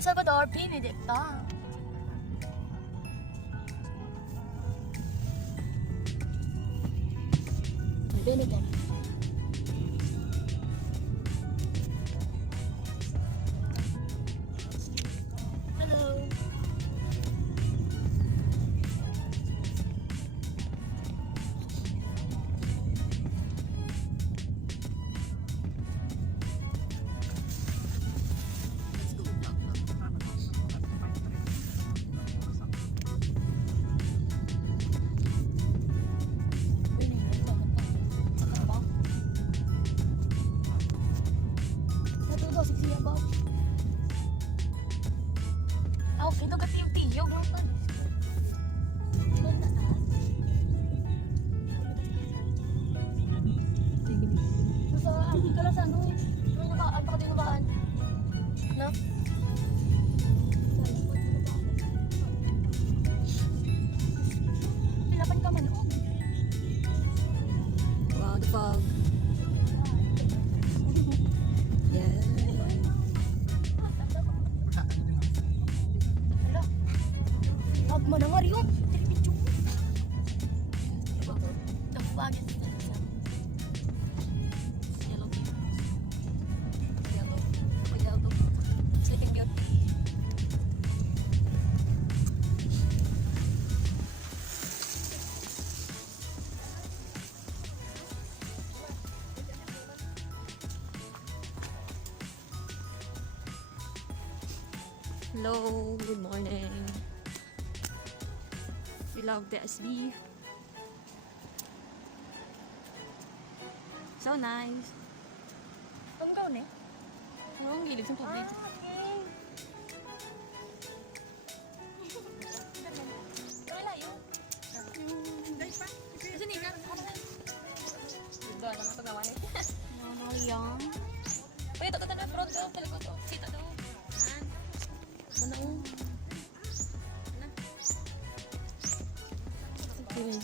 Juan Salvador, Benedicta. Benedict. Hello. Okay, ito kasi yung tiyog. Basta, hindi ka lang saan doon. Ano ka din nabaan? No? Pilapan ka man, oh. Wow, the fog. Yeah. Hala. Wag mo na nga rin, oh. Televidyo. Nakapagin. Sleeping Beauty. Hello, good morning. We love the SB. So nice. Ang gawin eh. Ano ang gilig sa tubig? Wala yun. Kasi ni Gar. Diba, naman ito gawa niya. Yang. Uy, ito na front daw. Talikod daw. Sita daw. Mana o? Na. Okay.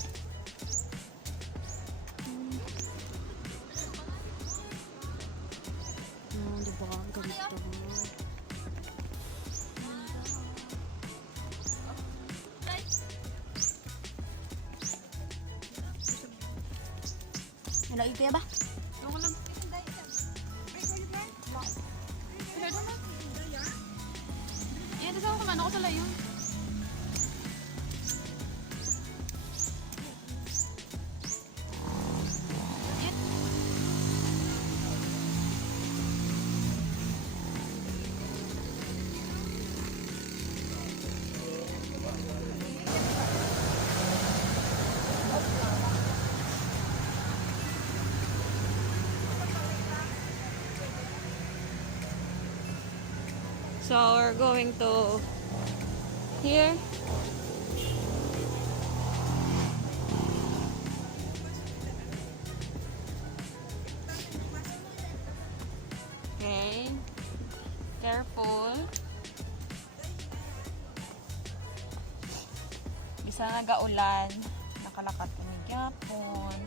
Diba? Ang ganito. Wala ito ba? Ako lang. Yan, tapos ako kumano ko sa layon. So we're going to here. Okay. Careful. Bisa nga gaulan. Nakalakat ko ni Gyapon.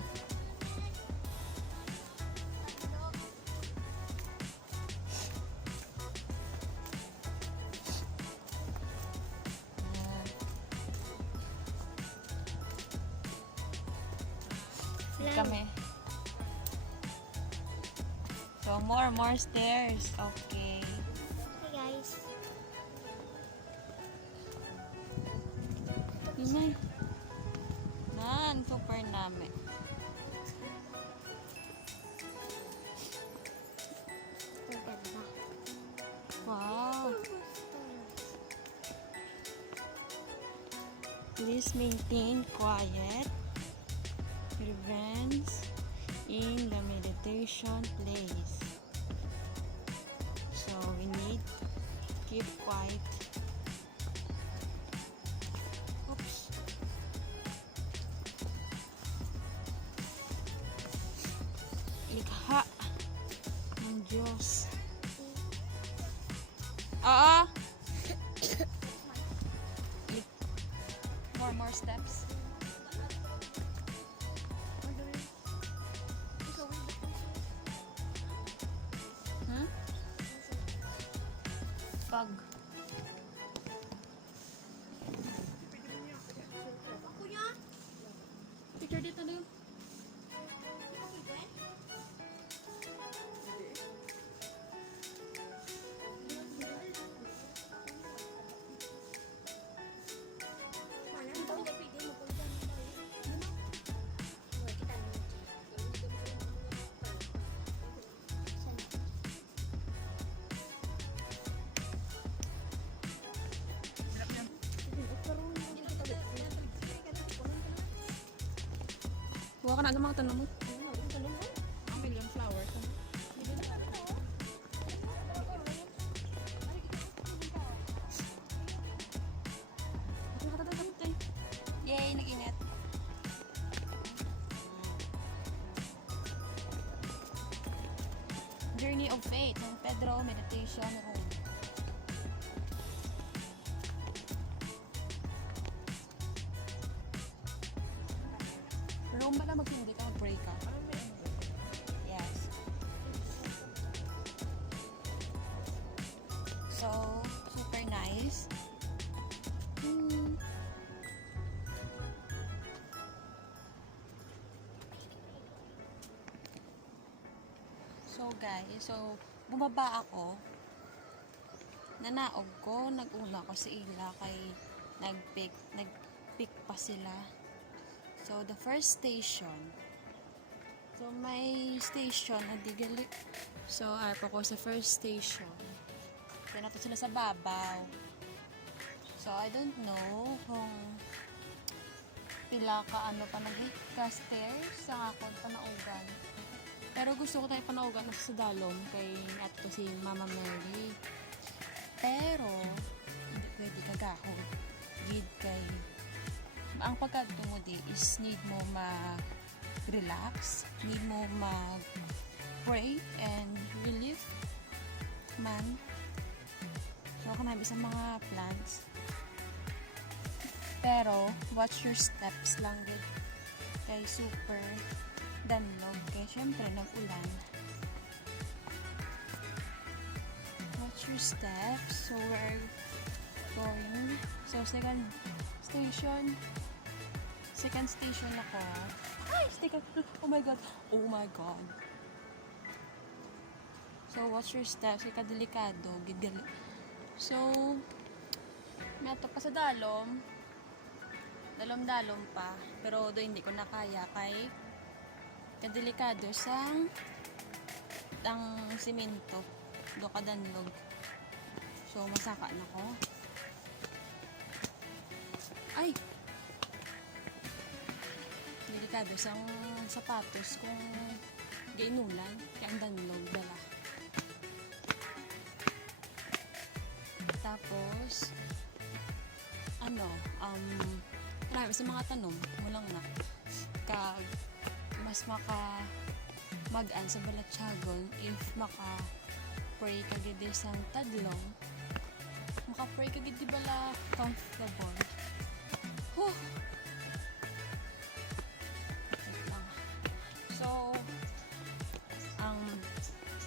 Kami. So, more stairs. Okay. Hey guys. Inay. Nan, super nami. Wow. Please maintain quiet. Prevents in the meditation place. So we need to keep quiet. Oops. Likha ng Diyos. Oo. More steps. Pag Kuha ka na ng mga tanong mo. Ang million flowers. Yay, nag-ingat. Journey of Faith ng Pedro Meditation Room. Room pala mag-hindi ka, mag-pray ka. Yes. So, super nice. So guys, bumaba ako. Nanaog ko, nag-una ko si Ila kay nag-pick pa sila. So the first station. So may station na digali. So arpo ko sa first station. Kaya nato sila sa babaw. So I don't know kung pila ka ano pa ka stairs sa akong panaugan. Pero gusto ko tayo panaugan sa dalom kay ato si Mama Mary. Pero hindi pwede kagahon. Gid kay ang pagkatungod is need mo ma-relax, need mo mag-pray and relief man. So ako nabi sa mga plants. Pero watch your steps lang gid kay super danlog kay syempre nag-ulan. Watch your steps. So we're going. So second station ako. Ay, sticker. Oh my god. Oh my god. So watch your steps kay kadelikado gid. So may ato pa sa dalom pa, pero do hindi ko na kaya kay kadelikado sang ang simento do kadanlog. So masaka na ko. Ay, delikado sang sapatos kung giinulan kaya ang danlog dala. Tapos marami sa mga tanong mo lang na kag mas maka mag-an sa balatsagon if maka pray ka gid sang tadlong, maka pray ka gid di bala comfortable. Whew. Wait lang. So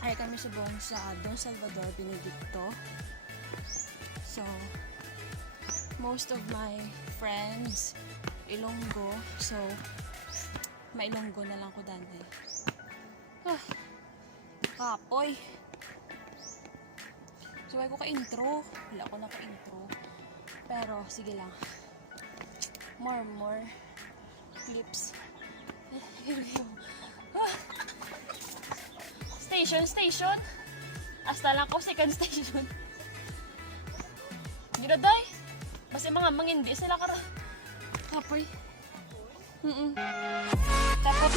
ay kami subong sa Don Salvador Benedicto. So most of my friends Ilonggo, so mailonggo na lang ko dante. Kapoy. So ay ko ka-intro, wala ko na ka-intro, pero sige lang, more clips. Station hasta lang ko second station. Ginaday basta mga mangindi sila kara kapoy. Tapos